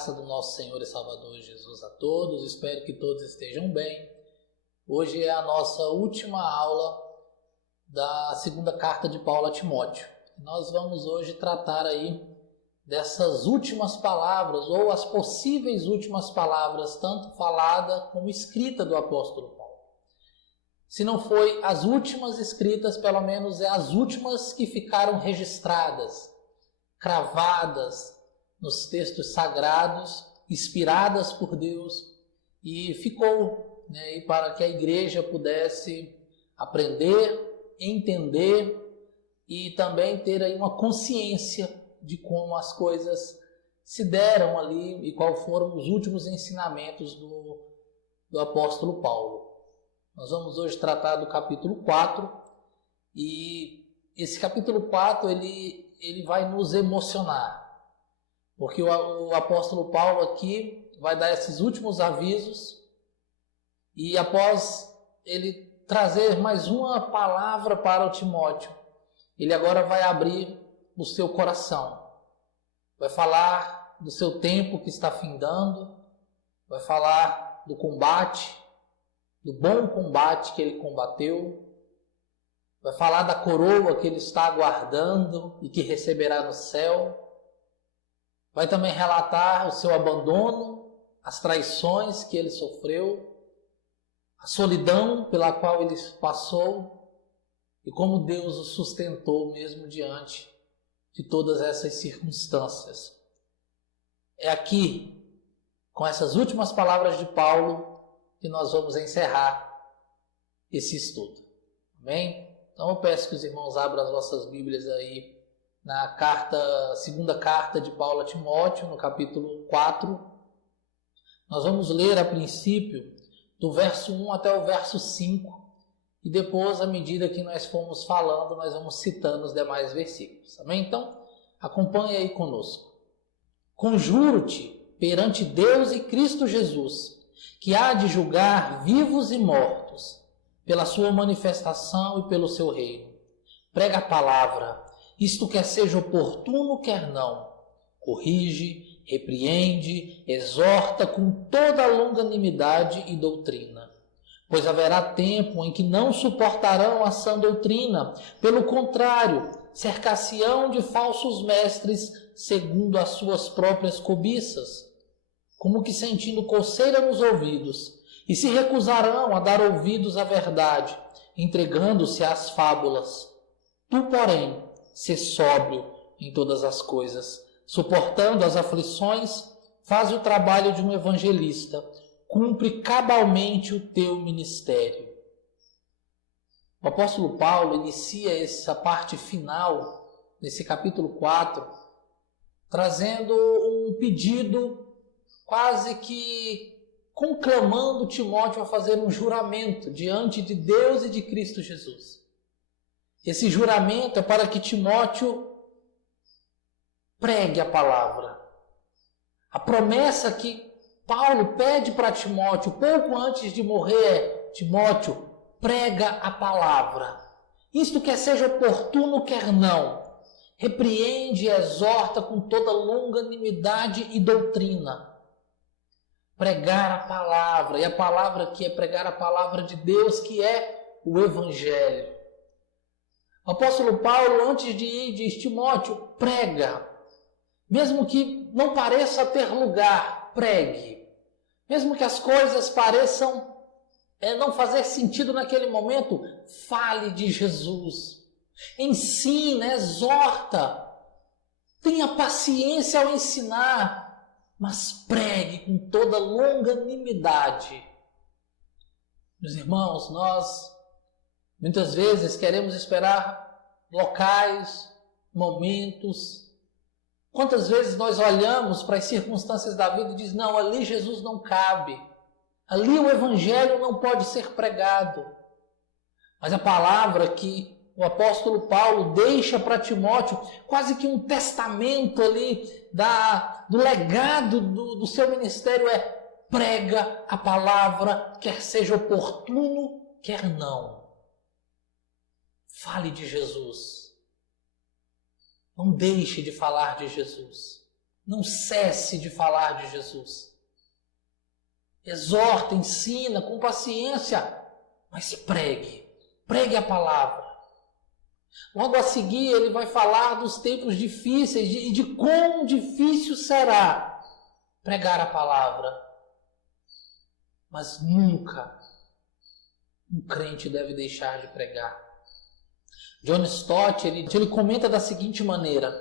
graça do nosso Senhor e Salvador Jesus a todos. Espero que todos estejam bem. Hoje é a nossa última aula da segunda carta de Paulo a Timóteo. Nós vamos hoje tratar aí dessas últimas palavras, ou as possíveis últimas palavras, tanto falada como escrita do apóstolo Paulo. Se não foi as últimas escritas, pelo menos é as últimas que ficaram registradas, cravadas nos textos sagrados, inspiradas por Deus, e ficou, e para que a igreja pudesse aprender, entender e também ter aí uma consciência de como as coisas se deram ali e quais foram os últimos ensinamentos do apóstolo Paulo. Nós vamos hoje tratar do capítulo 4 e esse capítulo 4 ele vai nos emocionar, porque o apóstolo Paulo aqui vai dar esses últimos avisos e após ele trazer mais uma palavra para o Timóteo, ele agora vai abrir o seu coração, vai falar do seu tempo que está findando, vai falar do combate, do bom combate que ele combateu, vai falar da coroa que ele está aguardando e que receberá no céu, vai também relatar o seu abandono, as traições que ele sofreu, a solidão pela qual ele passou e como Deus o sustentou mesmo diante de todas essas circunstâncias. É aqui, com essas últimas palavras de Paulo, que nós vamos encerrar esse estudo. Amém? Então eu peço que os irmãos abram as vossas Bíblias aí na segunda carta de Paulo a Timóteo, no capítulo 4. Nós vamos ler a princípio do verso 1 até o verso 5 e depois, à medida que nós formos falando, nós vamos citando os demais versículos. Amém? Então, acompanhe aí conosco. Conjuro-te perante Deus e Cristo Jesus, que há de julgar vivos e mortos, pela sua manifestação e pelo seu reino. Prega a palavra, isto quer seja oportuno, quer não. Corrige, repreende, exorta com toda a longanimidade e doutrina. Pois haverá tempo em que não suportarão a sã doutrina, pelo contrário, cercar-se-ão de falsos mestres, segundo as suas próprias cobiças, como que sentindo coceira nos ouvidos, e se recusarão a dar ouvidos à verdade, entregando-se às fábulas. Tu, porém, sê sóbrio em todas as coisas, suportando as aflições, faz o trabalho de um evangelista, cumpre cabalmente o teu ministério. O apóstolo Paulo inicia essa parte final, nesse capítulo 4, trazendo um pedido, quase que conclamando Timóteo a fazer um juramento diante de Deus e de Cristo Jesus. Esse juramento é para que Timóteo pregue a palavra. A promessa que Paulo pede para Timóteo pouco antes de morrer é: Timóteo, prega a palavra. Isto quer seja oportuno, quer não. Repreende e exorta com toda longanimidade e doutrina. Pregar a palavra, e a palavra aqui é pregar a palavra de Deus, que é o Evangelho. O apóstolo Paulo, antes de ir, diz: Timóteo, prega. Mesmo que não pareça ter lugar, pregue. Mesmo que as coisas pareçam não fazer sentido naquele momento, fale de Jesus. Ensina, exorta. Tenha paciência ao ensinar, mas pregue com toda longanimidade. Meus irmãos, nós muitas vezes queremos esperar locais, momentos. Quantas vezes nós olhamos para as circunstâncias da vida e dizemos: não, ali Jesus não cabe. Ali o Evangelho não pode ser pregado. Mas a palavra que o apóstolo Paulo deixa para Timóteo, quase que um testamento ali do legado do seu ministério, é: prega a palavra, quer seja oportuno, quer não. Fale de Jesus. Não deixe de falar de Jesus. Não cesse de falar de Jesus. Exorta, ensina com paciência, mas pregue a palavra. Logo a seguir ele vai falar dos tempos difíceis e de quão difícil será pregar a palavra. Mas nunca um crente deve deixar de pregar. John Stott, ele comenta da seguinte maneira: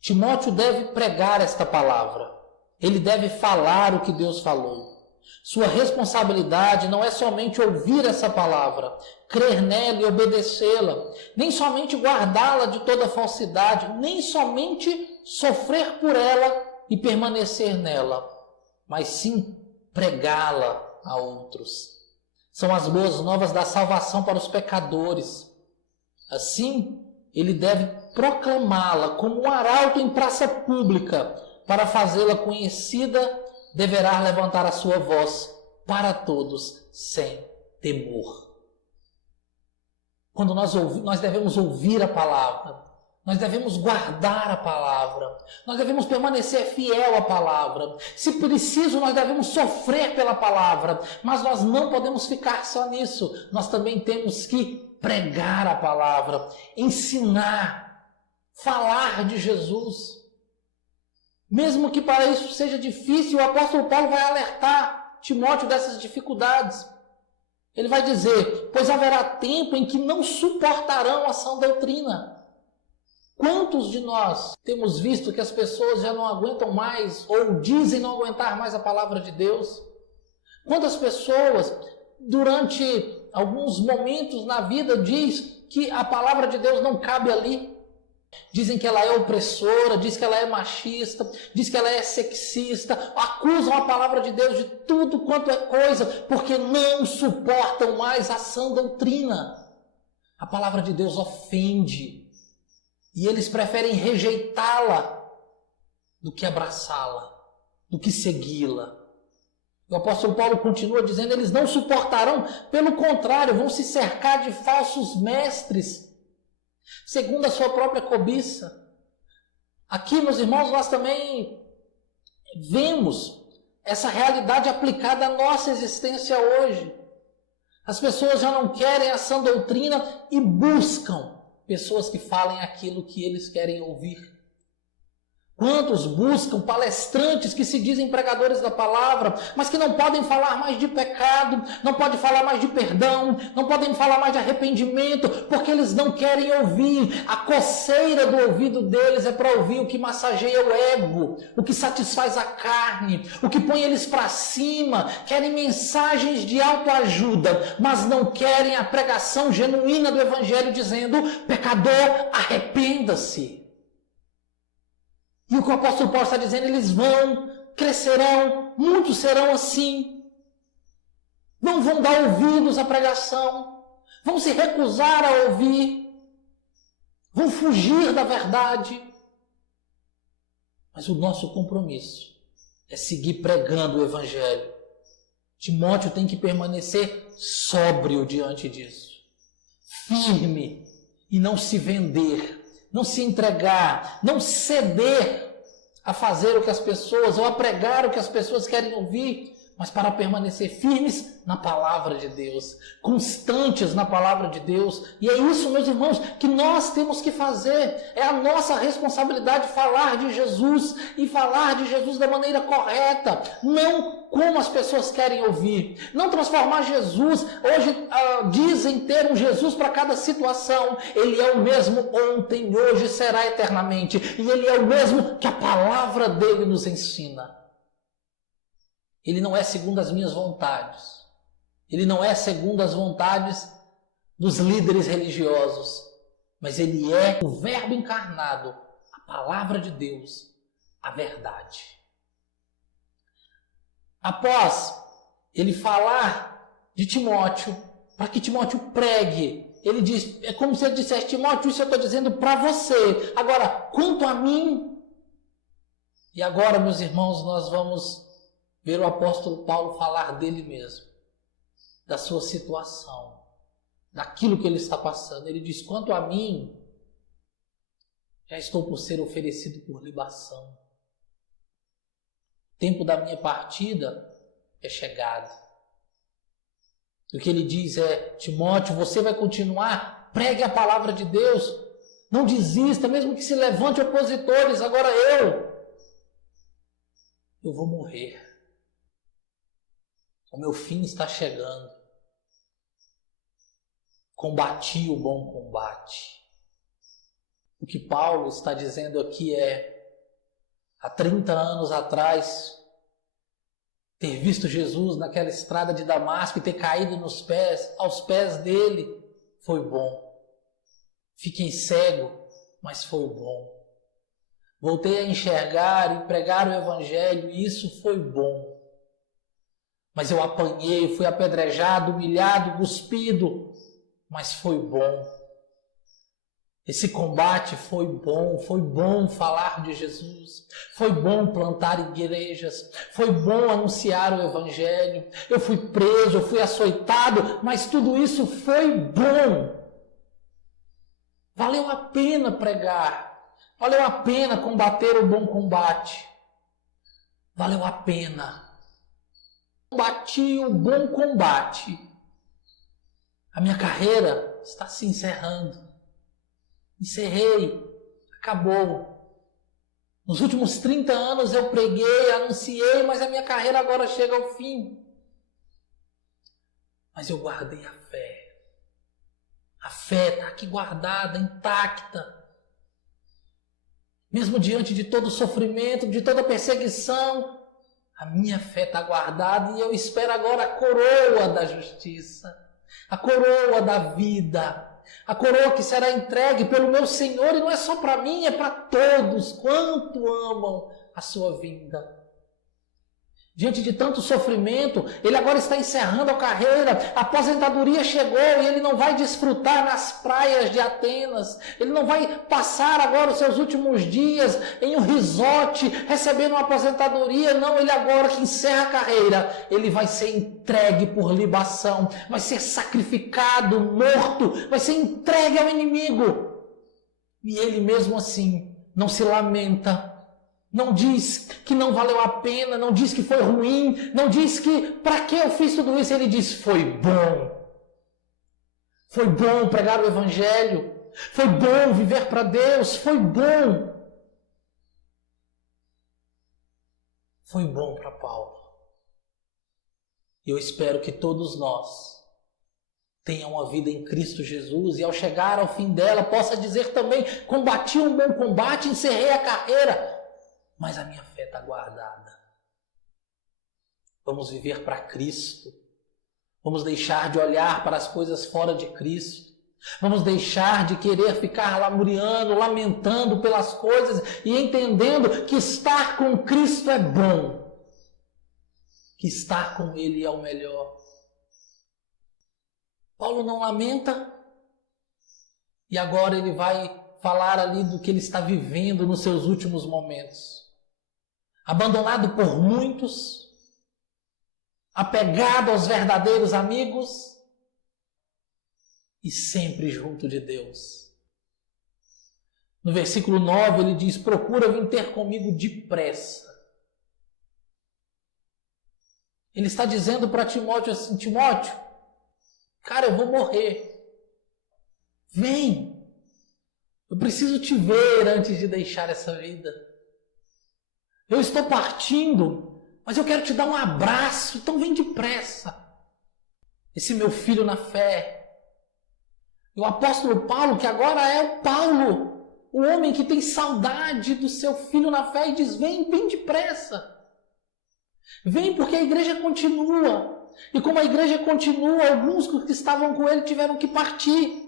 Timóteo deve pregar esta palavra. Ele deve falar o que Deus falou. Sua responsabilidade não é somente ouvir essa palavra, crer nela e obedecê-la, nem somente guardá-la de toda falsidade, nem somente sofrer por ela e permanecer nela, mas sim pregá-la a outros. São as boas novas da salvação para os pecadores. Assim, ele deve proclamá-la como um arauto em praça pública. Para fazê-la conhecida, deverá levantar a sua voz para todos sem temor. Quando nós devemos ouvir a palavra, nós devemos guardar a palavra, nós devemos permanecer fiel à palavra. Se preciso, nós devemos sofrer pela palavra, mas nós não podemos ficar só nisso. Nós também temos que pregar a palavra, ensinar, falar de Jesus. Mesmo que para isso seja difícil, o apóstolo Paulo vai alertar Timóteo dessas dificuldades. Ele vai dizer: pois haverá tempo em que não suportarão a sã doutrina. Quantos de nós temos visto que as pessoas já não aguentam mais, ou dizem não aguentar mais a palavra de Deus? Quantas pessoas, durante alguns momentos na vida, diz que a palavra de Deus não cabe ali? Dizem que ela é opressora, diz que ela é machista, diz que ela é sexista, acusam a palavra de Deus de tudo quanto é coisa, porque não suportam mais a sã doutrina. A palavra de Deus ofende, e eles preferem rejeitá-la do que abraçá-la, do que segui-la. O apóstolo Paulo continua dizendo: eles não suportarão, pelo contrário, vão se cercar de falsos mestres, segundo a sua própria cobiça. Aqui, meus irmãos, nós também vemos essa realidade aplicada à nossa existência hoje. As pessoas já não querem a sã doutrina e buscam pessoas que falem aquilo que eles querem ouvir. Quantos buscam palestrantes que se dizem pregadores da palavra, mas que não podem falar mais de pecado, não podem falar mais de perdão, não podem falar mais de arrependimento, porque eles não querem ouvir. A coceira do ouvido deles é para ouvir o que massageia o ego, o que satisfaz a carne, o que põe eles para cima. Querem mensagens de autoajuda, mas não querem a pregação genuína do evangelho dizendo: pecador, arrependa-se. E o que o apóstolo Paulo está dizendo: eles vão, crescerão, muitos serão assim. Não vão dar ouvidos à pregação, vão se recusar a ouvir, vão fugir da verdade. Mas o nosso compromisso é seguir pregando o evangelho. Timóteo tem que permanecer sóbrio diante disso, firme, e não se vender, não se entregar, não ceder a fazer o que as pessoas, ou a pregar o que as pessoas querem ouvir, mas para permanecer firmes na palavra de Deus, constantes na palavra de Deus. E é isso, meus irmãos, que nós temos que fazer. É a nossa responsabilidade falar de Jesus, e falar de Jesus da maneira correta, não como as pessoas querem ouvir. Não transformar Jesus. Hoje dizem ter um Jesus para cada situação. Ele é o mesmo ontem, hoje, será eternamente. E ele é o mesmo que a palavra dele nos ensina. Ele não é segundo as minhas vontades. Ele não é segundo as vontades dos líderes religiosos. Mas ele é o Verbo encarnado, a palavra de Deus, a verdade. Após ele falar de Timóteo, para que Timóteo pregue, ele diz, é como se ele dissesse: Timóteo, isso eu estou dizendo para você. Agora, quanto a mim... E agora, meus irmãos, nós vamos ver o apóstolo Paulo falar dele mesmo, da sua situação, daquilo que ele está passando. Ele diz: quanto a mim, já estou por ser oferecido por libação. tempo da minha partida é chegado. O que ele diz é: Timóteo, você vai continuar, pregue a palavra de Deus, não desista, mesmo que se levante opositores. Agora eu vou morrer. O meu fim está chegando. Combati o bom combate. O que Paulo está dizendo aqui é: há 30 anos atrás, ter visto Jesus naquela estrada de Damasco e ter caído aos pés dele, foi bom. Fiquei cego, mas foi bom. Voltei a enxergar e pregar o Evangelho, e isso foi bom. Mas eu apanhei, fui apedrejado, humilhado, cuspido, mas foi bom. Esse combate foi bom falar de Jesus, foi bom plantar igrejas, foi bom anunciar o Evangelho. Eu fui preso, eu fui açoitado, mas tudo isso foi bom. Valeu a pena pregar, valeu a pena combater o bom combate, valeu a pena. Combati o bom combate. A minha carreira está se encerrando. Encerrei, acabou. Nos últimos 30 anos eu preguei, anunciei, mas a minha carreira agora chega ao fim. Mas eu guardei a fé. A fé está aqui guardada, intacta. Mesmo diante de todo o sofrimento, de toda a perseguição, a minha fé está guardada e eu espero agora a coroa da justiça, a coroa da vida. A coroa que será entregue pelo meu Senhor, e não é só para mim, é para todos quanto amam a sua vinda. Diante de tanto sofrimento, ele agora está encerrando a carreira, a aposentadoria chegou e ele não vai desfrutar nas praias de Atenas, ele não vai passar agora os seus últimos dias em um resort, recebendo uma aposentadoria, não, ele agora que encerra a carreira, ele vai ser entregue por libação, vai ser sacrificado, morto, vai ser entregue ao inimigo. E ele mesmo assim não se lamenta, não diz que não valeu a pena, não diz que foi ruim, não diz que para que eu fiz tudo isso. Ele diz: foi bom. Foi bom pregar o Evangelho, foi bom viver para Deus, foi bom. Foi bom para Paulo. E eu espero que todos nós tenham uma vida em Cristo Jesus e ao chegar ao fim dela possa dizer também: combati um bom combate, encerrei a carreira, mas a minha fé está guardada. Vamos viver para Cristo. Vamos deixar de olhar para as coisas fora de Cristo. Vamos deixar de querer ficar lamuriando, lamentando pelas coisas e entendendo que estar com Cristo é bom. Que estar com Ele é o melhor. Paulo não lamenta e agora ele vai falar ali do que ele está vivendo nos seus últimos momentos. Abandonado por muitos, apegado aos verdadeiros amigos e sempre junto de Deus. No versículo 9 ele diz: procura vir ter comigo depressa. Ele está dizendo para Timóteo assim: Timóteo, cara, eu vou morrer. Vem, eu preciso te ver antes de deixar essa vida. Eu estou partindo, mas eu quero te dar um abraço, então vem depressa. Esse meu filho na fé. E o apóstolo Paulo, que agora é o Paulo, o homem que tem saudade do seu filho na fé, e diz: vem depressa. Vem, porque a igreja continua. E como a igreja continua, alguns que estavam com ele tiveram que partir.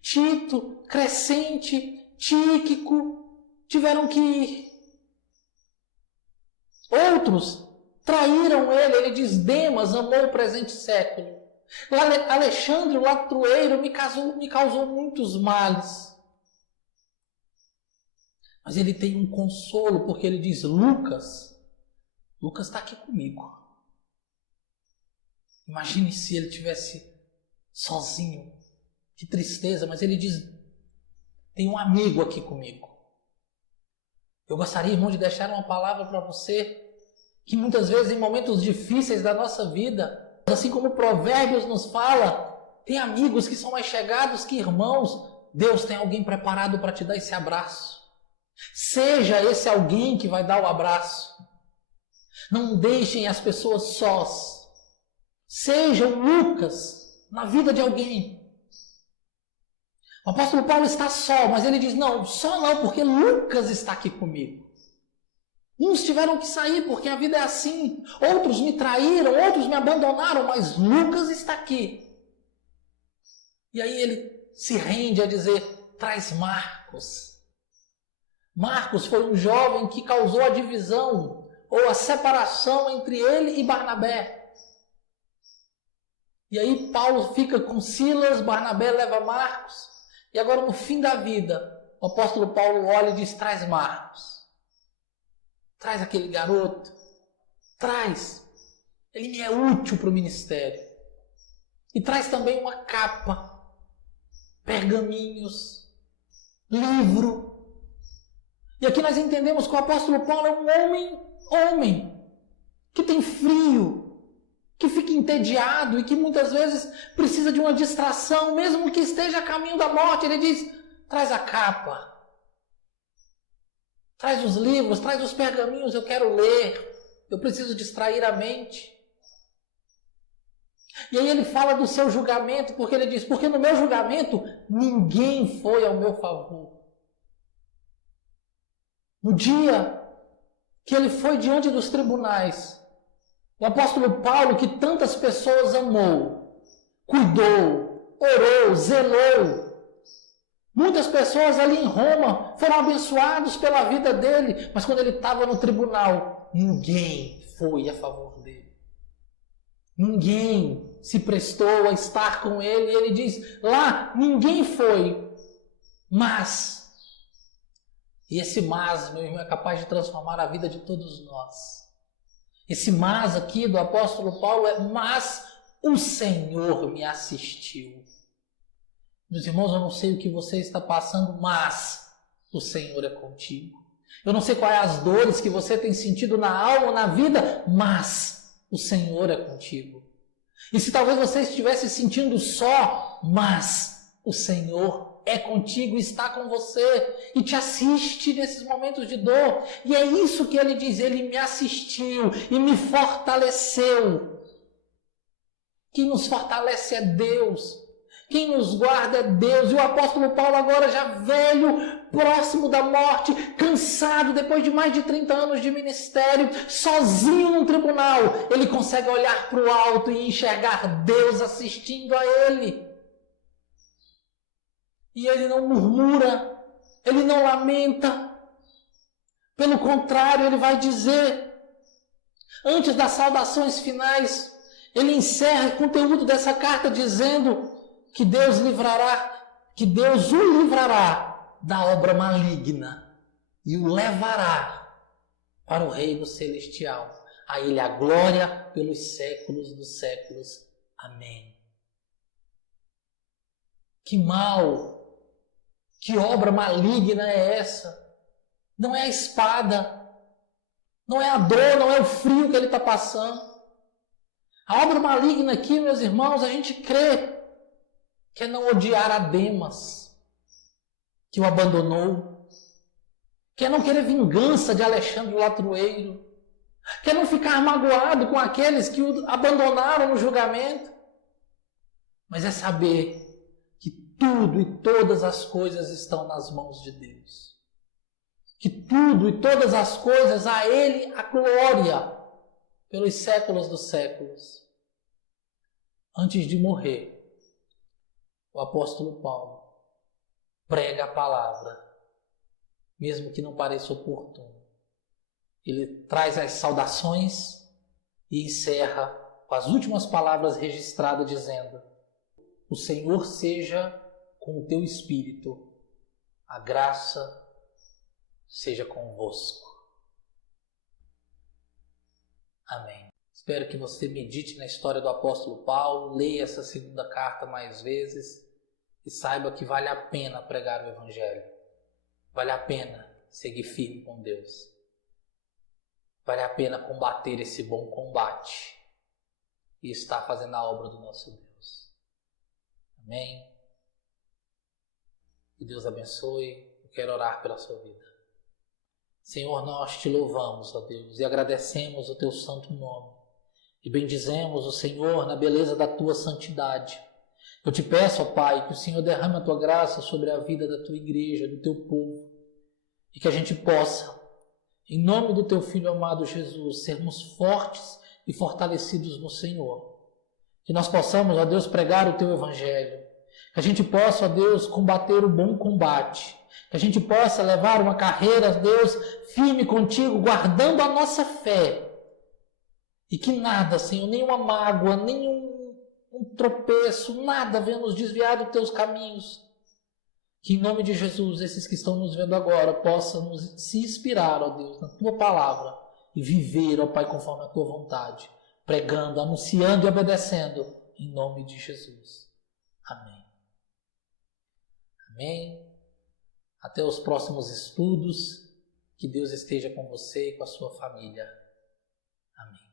Tito, Crescente, Tíquico tiveram que ir. Outros traíram ele. Ele diz: Demas amou o presente século. Alexandre, o latrueiro, me causou muitos males. Mas ele tem um consolo, porque ele diz: Lucas está aqui comigo. Imagine se ele estivesse sozinho. Que tristeza, mas ele diz: tem um amigo aqui comigo. Eu gostaria, irmão, de deixar uma palavra para você. que muitas vezes em momentos difíceis da nossa vida, assim como Provérbios nos fala, tem amigos que são mais chegados que irmãos. Deus tem alguém preparado para te dar esse abraço. Seja esse alguém que vai dar o abraço. Não deixem as pessoas sós. Seja o Lucas na vida de alguém. O apóstolo Paulo está só, mas ele diz, não, só não, porque Lucas está aqui comigo. Uns tiveram que sair, porque a vida é assim. Outros me traíram, outros me abandonaram, mas Lucas está aqui. E aí ele se rende a dizer, traz Marcos. Marcos foi um jovem que causou a divisão, ou a separação entre ele e Barnabé. E aí Paulo fica com Silas, Barnabé leva Marcos. E agora no fim da vida, o apóstolo Paulo olha e diz, traz Marcos. Traz aquele garoto. Traz. Ele me é útil para o ministério. E traz também uma capa, pergaminhos, livro. E aqui nós entendemos que o apóstolo Paulo é um homem que tem frio, que fica entediado e que muitas vezes precisa de uma distração, mesmo que esteja a caminho da morte. Ele diz, traz a capa, traz os livros, traz os pergaminhos, eu quero ler, eu preciso distrair a mente. E aí ele fala do seu julgamento, porque ele diz, porque no meu julgamento ninguém foi ao meu favor. No dia que ele foi diante dos tribunais, o apóstolo Paulo, que tantas pessoas amou, cuidou, orou, zelou, muitas pessoas ali em Roma foram abençoados pela vida dele, mas quando ele estava no tribunal, ninguém foi a favor dele. Ninguém se prestou a estar com ele. E ele diz, lá ninguém foi, mas... E esse mas, meu irmão, é capaz de transformar a vida de todos nós. Esse mas aqui do apóstolo Paulo é, mas o Senhor me assistiu. Meus irmãos, eu não sei o que você está passando, mas o Senhor é contigo. Eu não sei quais as dores que você tem sentido na alma, na vida, mas o Senhor é contigo. E se talvez você estivesse sentindo só, mas o Senhor é contigo, está com você e te assiste nesses momentos de dor. E é isso que ele diz, ele me assistiu e me fortaleceu. Quem nos fortalece é Deus. Quem nos guarda é Deus. E o apóstolo Paulo agora já velho, próximo da morte, cansado, depois de mais de 30 anos de ministério, sozinho no tribunal, ele consegue olhar para o alto e enxergar Deus assistindo a ele. E ele não murmura, ele não lamenta. Pelo contrário, ele vai dizer, antes das saudações finais, ele encerra o conteúdo dessa carta dizendo que Deus o livrará da obra maligna e o levará para o reino celestial. A ele a glória pelos séculos dos séculos. Amém. Que mal! Que obra maligna é essa? Não é a espada, não é a dor, não é o frio que ele está passando. A obra maligna aqui, meus irmãos, a gente crê que é não odiar a Demas, que o abandonou, que é não querer vingança de Alexandre o Latrueiro, que é não ficar magoado com aqueles que o abandonaram no julgamento, mas é saber que tudo e todas as coisas estão nas mãos de Deus. Que tudo e todas as coisas, a Ele a glória pelos séculos dos séculos. Antes de morrer, o apóstolo Paulo prega a palavra, mesmo que não pareça oportuno. Ele traz as saudações e encerra com as últimas palavras registradas dizendo: o Senhor seja com o teu espírito, a graça seja convosco. Amém. Espero que você medite na história do apóstolo Paulo, leia essa segunda carta mais vezes e saiba que vale a pena pregar o Evangelho. Vale a pena seguir firme com Deus. Vale a pena combater esse bom combate e estar fazendo a obra do nosso Deus. Amém? Que Deus abençoe. Eu quero orar pela sua vida. Senhor, nós te louvamos, ó Deus, e agradecemos o teu santo nome. E bendizemos o Senhor na beleza da tua santidade. Eu te peço, ó Pai, que o Senhor derrame a tua graça sobre a vida da tua igreja, do teu povo. E que a gente possa, em nome do teu Filho amado Jesus, sermos fortes e fortalecidos no Senhor. Que nós possamos, ó Deus, pregar o teu evangelho. Que a gente possa, ó Deus, combater o bom combate. Que a gente possa levar uma carreira, ó Deus, firme contigo, guardando a nossa fé. E que nada, Senhor, nenhuma mágoa, nenhum tropeço, nada venha nos desviar dos teus caminhos. Que em nome de Jesus, esses que estão nos vendo agora possam se inspirar, ó Deus, na tua palavra e viver, ó Pai, conforme a tua vontade, pregando, anunciando e obedecendo, em nome de Jesus. Amém. Amém. Até os próximos estudos. Que Deus esteja com você e com a sua família. Amém.